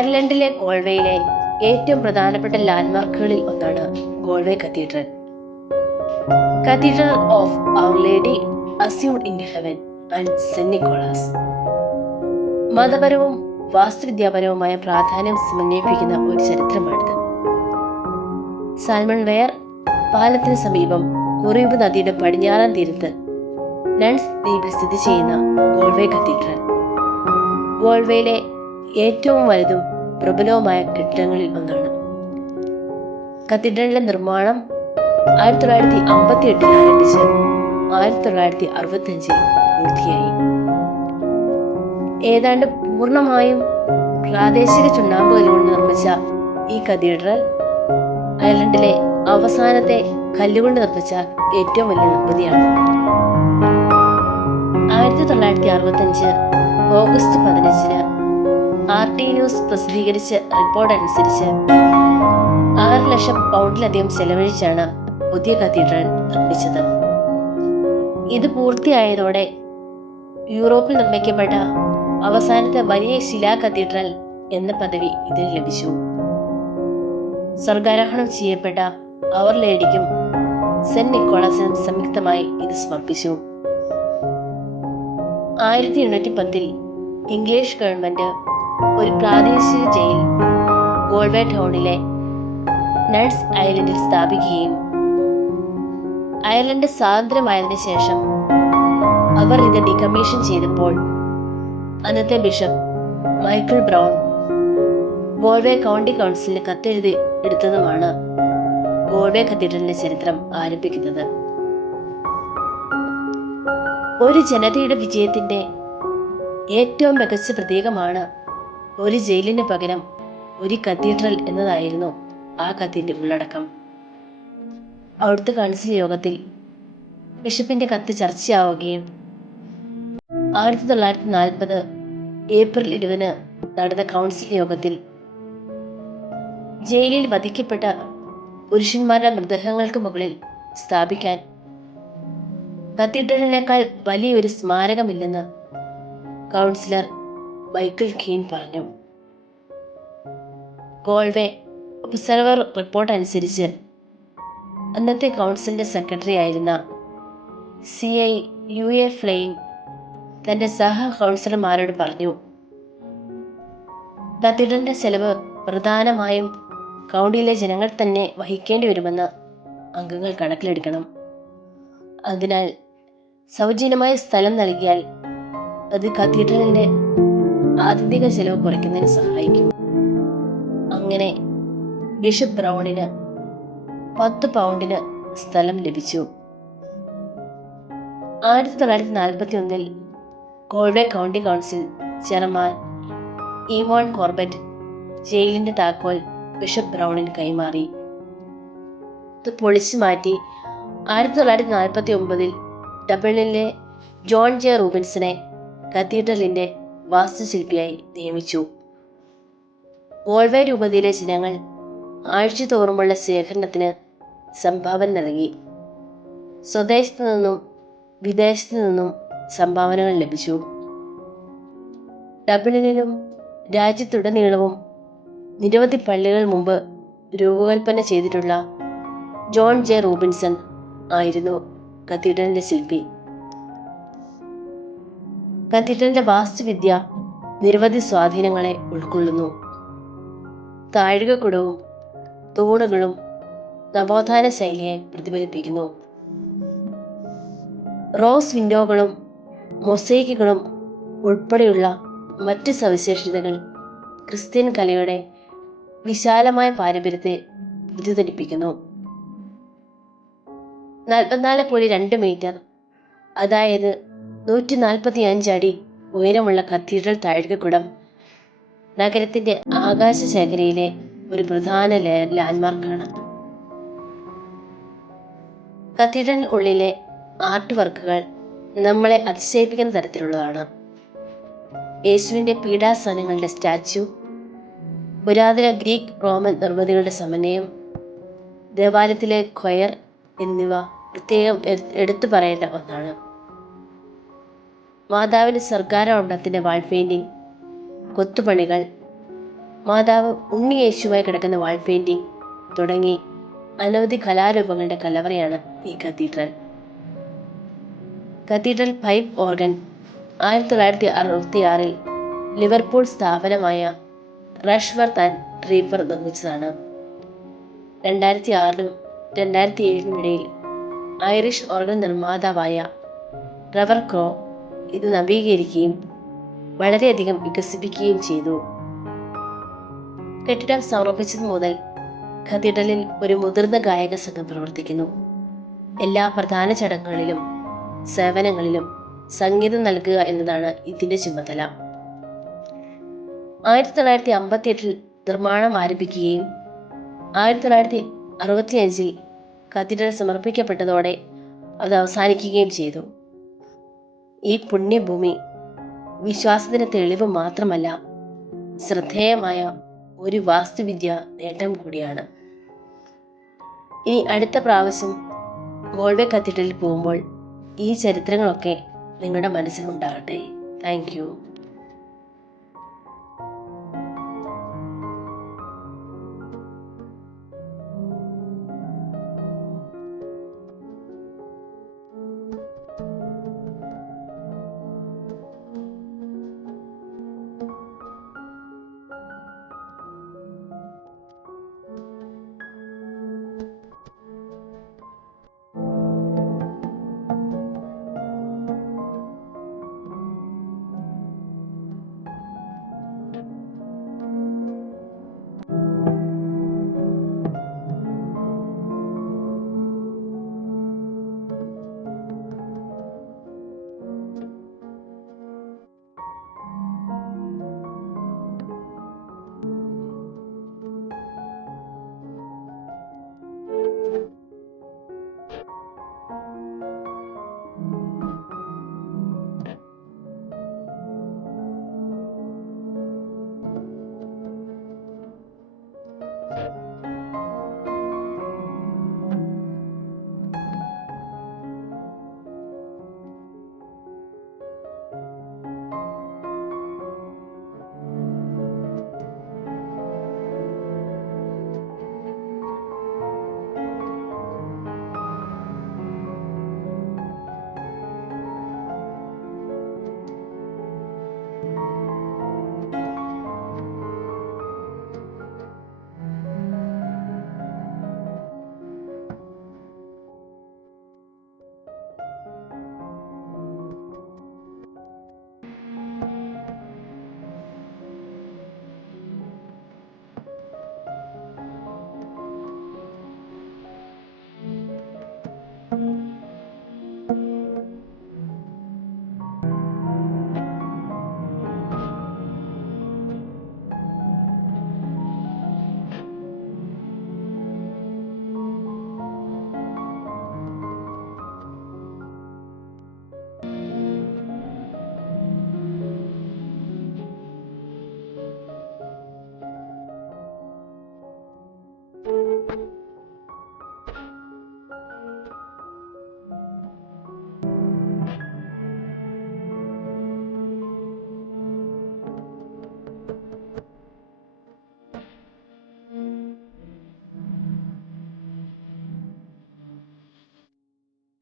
അയർലൻഡിലെ ഗോൾവേയിലെ ഏറ്റവും പ്രധാനപ്പെട്ട ലാൻഡ്മാർക്കുകളിൽ ഒന്നാണ് Galway cathedral. Cathedral of our lady assumed in heaven and saint Nicholas മതപരവും വാസ്തുവിദ്യാപരവുമായ പ്രാധാന്യം സമന്വയിപ്പിക്കുന്ന ഒരു ചരിത്രമാണിത്. സാൽമൺ വെയർ പാലത്തിന് സമീപം കുറിവ് നദിയുടെ പടിഞ്ഞാറൻ തീരത്ത് നൺസ് ദ്വീപിൽ സ്ഥിതി ചെയ്യുന്ന ഗോൾവേ കത്തീഡ്രൽ. ഗോൾവേയിലെ ഏറ്റവും വലുതും പ്രബലവുമായ കെട്ടിടങ്ങളിൽ ഒന്നാണ്. കത്തീഡ്രലിന്റെ നിർമ്മാണം ആയിരത്തി തൊള്ളായിരത്തി അമ്പത്തി എട്ടിൽ ആരംഭിച്ച് ആയിരത്തി തൊള്ളായിരത്തി അറുപത്തി അഞ്ചിൽ പൂർത്തിയായി. ഏതാണ്ട് പൂർണമായും പ്രാദേശിക ചുണ്ണാമ്പുകൾ കൊണ്ട് നിർമ്മിച്ച ഈ കത്തീഡ്രൽ അയർലൻഡിലെ അവസാനത്തെ കല്ലുകൊണ്ട് നിർമ്മിച്ച ഏറ്റവും വലിയ നിർമ്മിതിയാണ്. ആയിരത്തി തൊള്ളായിരത്തി അറുപത്തി അഞ്ച് ഓഗസ്റ്റ് പതിനഞ്ചിന് ആർ ടി ന്യൂസ് പ്രസിദ്ധീകരിച്ച റിപ്പോർട്ട് അനുസരിച്ച് ആറ് ലക്ഷം പൗണ്ടിലധികം ചെലവഴിച്ചാണ് പുതിയ കത്തീഡ്രൽ നിർമ്മിച്ചത്. ഇത് പൂർത്തിയായതോടെ യൂറോപ്പിൽ നിർമ്മിക്കപ്പെട്ട അവസാനത്തെ വലിയ ശിലാ കത്തീഡ്രൽ എന്ന പദവി ഇതിന് ലഭിച്ചു. സ്വർഗാരോഹണം ചെയ്യപ്പെട്ട അവർ ലേഡിക്കും സെന്റ് നിക്കോളസിനും സംയുക്തമായി ഇത് സമർപ്പിച്ചു. ആയിരത്തി എണ്ണൂറ്റി പത്തിൽ ഇംഗ്ലീഷ് ഗവൺമെന്റ് ഒരു പ്രാദേശിക ജയിൽ ഗോൾവേ ടൗണിലെ നട്സ് ഐലൻഡിൽ സ്ഥാപിക്കുകയും അയർലൻഡ് സ്വാതന്ത്ര്യമായതിനു ശേഷം അവർ ഇത് ഡികമ്മീഷൻ ചെയ്തപ്പോൾ അന്നത്തെ bishop Michael Brown Galway county കൗൺസിലിന് കത്തെഴുതി എടുത്തതുമാണ് ഗോൾവേ കത്തീഡ്രലിന്റെ ചരിത്രം ആരംഭിക്കുന്നത്. ഒരു ജനതയുടെ വിജയത്തിന്റെ ഏറ്റവും മികച്ച പ്രതീകമാണ് ഒരു ജയിലിന് പകരം ഒരു കത്തീഡ്രൽ എന്നതായിരുന്നു ആ കത്തിന്റെ ഉള്ളടക്കം. അവിടുത്തെ കൗൺസിൽ യോഗത്തിൽ ബിഷപ്പിന്റെ കത്ത് ചർച്ചയാവുകയും ആയിരത്തി തൊള്ളായിരത്തി നാൽപ്പത് ഏപ്രിൽ ഇരുപതിന് നടന്ന കൗൺസിൽ യോഗത്തിൽ ജയിലിൽ വധിക്കപ്പെട്ട പുരുഷന്മാരുടെ മൃതദേഹങ്ങൾക്ക് മുകളിൽ സ്ഥാപിക്കാൻ കത്തീഡ്രലിനേക്കാൾ വലിയൊരു സ്മാരകമില്ലെന്ന് കൗൺസിലർ മൈക്കിൾ കീൻ പറഞ്ഞു. ഗോൾവേ ഒബ്സർവർ റിപ്പോർട്ട് അനുസരിച്ച് അന്നത്തെ കൗൺസിലിന്റെ സെക്രട്ടറി ആയിരുന്ന സി ഐ യു എ ഫ്ലെയിം തന്റെ സഹ കൗൺസിലർമാരോട് പറഞ്ഞു കത്തീഡ്രലിന്റെ ചെലവ് പ്രധാനമായും കൗണ്ടിയിലെ ജനങ്ങൾ തന്നെ വഹിക്കേണ്ടി വരുമെന്ന് അംഗങ്ങൾ കണക്കിലെടുക്കണം. അതിനാൽ സൗജന്യമായ സ്ഥലം നൽകിയാൽ അത് കത്തീഡ്രലിന്റെ ആത്യന്തിക ചെലവ് കുറയ്ക്കുന്നതിന് സഹായിക്കും. അങ്ങനെ ബിഷപ്പ് ബ്രൗണിന് പത്ത് പൗണ്ടിന് സ്ഥലം ലഭിച്ചു. ആയിരത്തി തൊള്ളായിരത്തി നാൽപ്പത്തി ഒന്നിൽ Galway county council chairman Yvonne Corbett ജയിലിന്റെ താക്കോൽ ബിഷപ്പ് ബ്രൗണിന് കൈമാറി. ഇത് പൊളിച്ചു മാറ്റി ആയിരത്തി തൊള്ളായിരത്തി നാൽപ്പത്തി ഒമ്പതിൽ ഡബിളിലെ ജോൺ ജെ റൂബിൻസിനെ കത്തീഡ്രലിന്റെ വാസ്തുശില്പിയായി നിയമിച്ചു. ഗോൾവേ രൂപതയിലെ ജനങ്ങൾ ആഴ്ചതോറുമുള്ള ശേഖരണത്തിന് സംഭാവന നൽകി. സ്വദേശത്തു നിന്നും വിദേശത്തു നിന്നും സംഭാവനകൾ ലഭിച്ചു. ഡബ്ലിനിലും രാജ്യത്തുടനീളവും നിരവധി പള്ളികൾ മുമ്പ് രൂപകൽപ്പന ചെയ്തിട്ടുള്ള ജോൺ ജെ റൂബിൻസൺ ആയിരുന്നു കത്തീഡ്രലിന്റെ ശില്പി. കത്തീഡ്രലിന്റെ വാസ്തുവിദ്യ നിരവധി സ്വാധീനങ്ങളെ ഉൾക്കൊള്ളുന്നു. താഴികക്കുടവും തൂണുകളും നവോത്ഥാന ശൈലിയെ പ്രതിഫലിപ്പിക്കുന്നു. റോസ് വിൻഡോകളും മൊസൈക്കുകളും ഉൾപ്പെടെയുള്ള മറ്റ് സവിശേഷതകൾ ക്രിസ്ത്യൻ കലയുടെ വിശാലമായ പാരമ്പര്യത്തെ പ്രതിധ്വനിപ്പിക്കുന്നു നാൽപ്പത്തിനാല് പോയിന്റ് രണ്ട് മീറ്റർ അതായത് നൂറ്റി നാൽപ്പത്തി അഞ്ച് അടി ഉയരമുള്ള കത്തീഡ്രൽ താഴികക്കുടം. നഗരത്തിന്റെ ആകാശശേഖരയിലെ ഒരു പ്രധാന ലാൻഡ്മാർക്കാണ്. കത്തീഡ്രൽ ഉള്ളിലെ ആർട്ട് വർക്കുകൾ നമ്മളെ അതിശയിപ്പിക്കുന്ന തരത്തിലുള്ളതാണ്. യേശുവിന്റെ പീഡാസനങ്ങളുടെ സ്റ്റാച്യു പുരാതന ഗ്രീക്ക് റോമൻ നിർമ്മിതികളുടെ സമന്വയം ദേവാലയത്തിലെ ക്വയർ എന്നിവ പ്രത്യേകം എടുത്തു പറയേണ്ട ഒന്നാണ്. മാതാവിന്റെ സർക്കാരോണ്ടത്തിന്റെ വാൾ പെയിന്റിങ് കൊത്തുപണികൾ മാതാവ് ഉണ്ണി യേശുവായി കിടക്കുന്ന വാൾ പെയിന്റിങ് തുടങ്ങി അനവധി കലാരൂപങ്ങളുടെ കലവറയാണ് ഈ കത്തീഡ്രൽ. കത്തീഡ്രൽ പൈപ്പ് ഓർഗൻ ആയിരത്തി തൊള്ളായിരത്തി ലിവർപൂൾ സ്ഥാപനമായ റഷ്വർത്ത് ആൻഡ് ട്രീപ്പർ നിർമ്മിച്ചതാണ്. രണ്ടായിരത്തി ആറിനും രണ്ടായിരത്തി ഏഴിനും ഇടയിൽ ഐറിഷ് ഓർഗൻ നിർമ്മാതാവായ റവർ ക്രോ ഇത് നവീകരിക്കുകയും വളരെയധികം വികസിപ്പിക്കുകയും ചെയ്തു. കെട്ടിടം സമർപ്പിച്ചത് മുതൽ കത്തീഡ്രലിൽ ഒരു മുതിർന്ന ഗായക സംഘം പ്രവർത്തിക്കുന്നു. എല്ലാ പ്രധാന ചടങ്ങുകളിലും സേവനങ്ങളിലും സംഗീതം നൽകുക എന്നതാണ് ഇതിന്റെ ചുമതല. ആയിരത്തി തൊള്ളായിരത്തി അമ്പത്തി എട്ടിൽ നിർമ്മാണം ആരംഭിക്കുകയും ആയിരത്തി തൊള്ളായിരത്തി അറുപത്തി അഞ്ചിൽ കത്തീഡ്രൽ സമർപ്പിക്കപ്പെട്ടതോടെ അത് അവസാനിക്കുകയും ചെയ്തു. ഈ പുണ്യഭൂമി വിശ്വാസത്തിന് തെളിവ് മാത്രമല്ല ശ്രദ്ധേയമായ ഒരു വാസ്തുവിദ്യ നേട്ടം കൂടിയാണ്. ഇനി അടുത്ത പ്രാവശ്യം ഗോൾവേ കത്തീഡ്രലിൽ പോകുമ്പോൾ ഈ ചരിത്രങ്ങളൊക്കെ നിങ്ങളുടെ മനസ്സിലുണ്ടാകട്ടെ. Thank you.